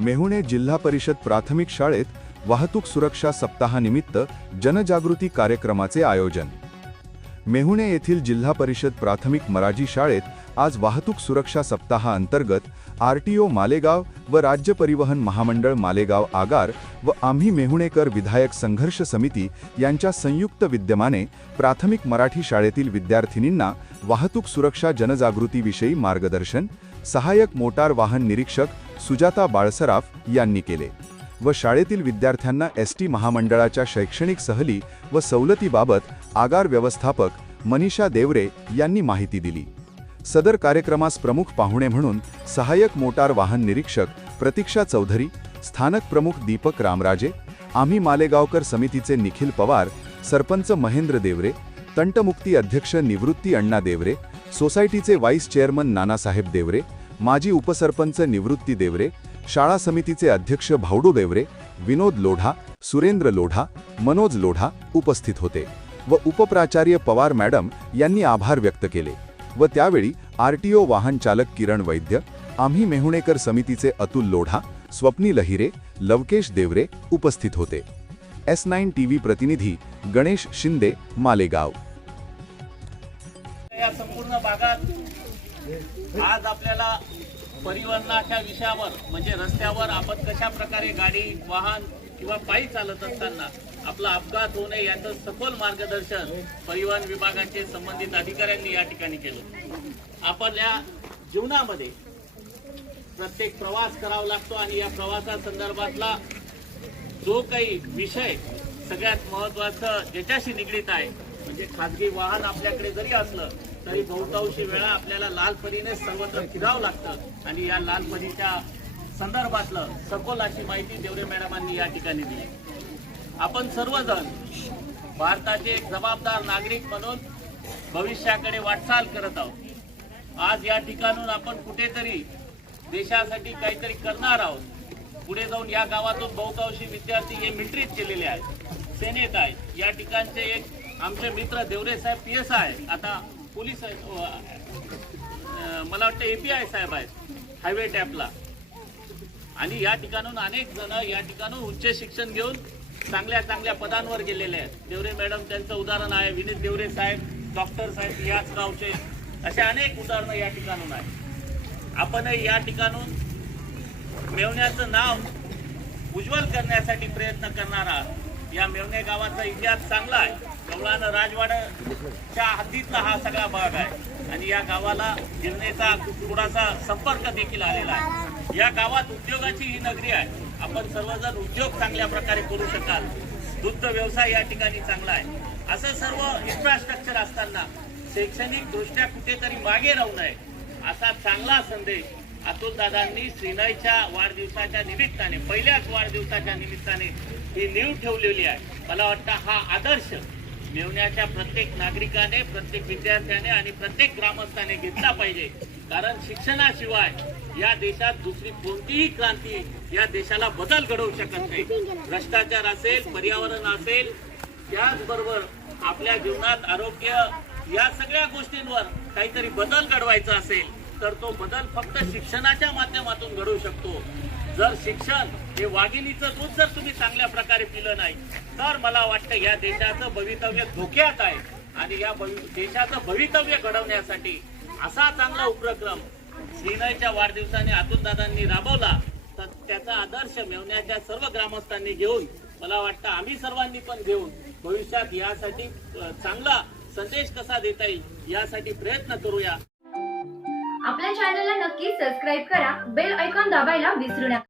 मेहुणे जिल्हा परिषद प्राथमिक शाळेत वाहतूक सुरक्षा सप्ताहानिमित्त जनजागृती कार्यक्रमाचे आयोजन। मेहुणे येथील जिल्हा परिषद प्राथमिक मराठी शाळेत आज वाहतूक सुरक्षा सप्ताहाअंतर्गत आरटीओ मालेगाव व राज्य परिवहन महामंडळ मालेगाव आगार व आम्ही मेहुणेकर विधायक संघर्ष समिती यांच्या संयुक्त विद्यमाने प्राथमिक मराठी शाळेतील विद्यार्थिनींना वाहतूक सुरक्षा जनजागृतीविषयी मार्गदर्शन सहाय्यक मोटार वाहन निरीक्षक सुजाता बाळसराफ यांनी केले व शाळेतील विद्यार्थ्यांना एसटी महामंडळाच्या शैक्षणिक सहली व सवलतीबाबत आगार व्यवस्थापक मनीषा देवरे यांनी माहिती दिली। सदर कार्यक्रमास प्रमुख पाहुणे म्हणून सहाय्यक मोटार वाहन निरीक्षक प्रतीक्षा चौधरी, स्थानक प्रमुख दीपक रामराजे, आम्ही मालेगावकर समितीचे निखिल पवार, सरपंच महेंद्र देवरे, तंटमुक्ती अध्यक्ष निवृत्ती अण्णा देवरे, सोसायटीचे व्हाईस चेअरमन नानासाहेब देवरे, माजी उपसरपंच निवृत्ती देवरे, शाळा समितीचे अध्यक्ष भाऊडू देवरे, विनोद लोढा, सुरेंद्र लोढा, मनोज लोढा उपस्थित होते व उपप्राचार्य पवार मॅडम यांनी आभार व्यक्त केले व त्यावेळी आरटीओ वाहन चालक किरण वैद्य, आम्ही मेहुणेकर समितीचे अतुल लोढा, स्वप्नी लहिरे, लवकेश देवरे उपस्थित होते। S9 टीव्ही प्रतिनिधी गणेश शिंदे, मालेगाव। या संपूर्ण भागात आज आपल्याला परिवहनाच्या विषयावर म्हणजे रस्त्यावर आपण कशा प्रकारे गाडी वाहन किंवा पायी चालत असताना आपला अपघात होऊ नये याचं सखोल मार्गदर्शन परिवहन विभागाचे संबंधित अधिकाऱ्यांनी या ठिकाणी केलं। आपल्या जीवनामध्ये प्रत्येक प्रवास करावा लागतो आणि या प्रवासासंदर्भातला जो काही विषय सगळ्यात महत्त्वाचा ज्याच्याशी निगडीत आहे म्हणजे खाजगी वाहन आपल्याकडे जरी असलं तरी बहुतांशी वेळा आपल्याला लाल परीने सर्वत्र फिरावं लागतं आणि या लाल परीच्या संदर्भातलं सखोल अशी माहिती देवरे मॅडमांनी या ठिकाणी दिली। आपण सर्वजण भारताचे एक जबाबदार नागरिक म्हणून भविष्याकडे वाटचाल करत आहोत। आज या ठिकाणून आपण कुठेतरी देशासाठी काहीतरी करणार आहोत। पुढे जाऊन या गावातून बहुतांशी विद्यार्थी हे मिलिटरीत गेलेले आहेत, सेनेत आहेत। या ठिकाणचे एक आमचे मित्र देवरे साहेब PS आहे, आता पोलीस मला वाटतं API साहेब आहेत हायवे टॅपला। आणि या ठिकाणून अनेक जण या ठिकाणून उच्च शिक्षण घेऊन चांगल्या चांगल्या पदांवर गेलेले आहेत। देवरे मॅडम त्यांचं उदाहरण आहे, विनीत देवरे साहेब डॉक्टर साहेब याच गावचे, असे अनेक उदाहरणं या ठिकाणून आहेत। आपणही या ठिकाणून मेवण्याचं नाव उज्ज्वल करण्यासाठी प्रयत्न करणार आहात। या मेवणे गावाचा इतिहास चांगला आहे, गवळानं राजवाड्याच्या हद्दीतला हा सगळा भाग आहे आणि या गावाला गिरणीचा थोडासा संपर्क देखील आलेला आहे। या गावात उद्योगाची ही नगरी आहे, आपण सर्वजण उद्योग चांगल्या प्रकारे करू शकाल। दुग्ध व्यवसाय या ठिकाणी चांगला आहे। असं सर्व इन्फ्रास्ट्रक्चर असताना शैक्षणिक दृष्ट्या कुठेतरी मागे राहू नये असा चांगला संदेश अतुल दादांनी श्रीनयच्या वाढदिवसाच्या निमित्ताने पहिल्याच वाढदिवसाच्या निमित्ताने ही नीव ठेवलेली आहे। मला वाटतं हा आदर्श मेवण्याच्या प्रत्येक नागरिकाने, प्रत्येक विद्यार्थ्याने आणि प्रत्येक ग्रामस्थाने घेतला पाहिजे, कारण शिक्षणाशिवाय या देशात दुसरी कोणतीही क्रांती या देशाला बदल घडवू शकत नाही। भ्रष्टाचार असेल, पर्यावरण असेल, त्याचबरोबर आपल्या जीवनात आरोग्य या सगळ्या गोष्टींवर काहीतरी बदल घडवायचा असेल तर तो बदल फक्त शिक्षणाच्या माध्यमातून घडवू शकतो। जर शिक्षण हे वाघिणीचं दूध जर तुम्ही चांगल्या प्रकारे पिलं नाही तर मला वाटतं या देशाचं भवितव्य धोक्यात आहे आणि या देशाचं भवितव्य घडवण्यासाठी असा चांगला उपक्रम श्रीनयच्या वाढदिवसाने अतुलदादांनी राबवला तर त्याचा आदर्श मेवण्याच्या सर्व ग्रामस्थांनी घेऊन मला वाटतं आम्ही सर्वांनी पण घेऊन भविष्यात यासाठी चांगला संदेश कसा देता येईल यासाठी प्रयत्न करूया। आपल्या चॅनलला नक्की सबस्क्राइब करा, बेल आयकॉन दाबायला विसरू नका।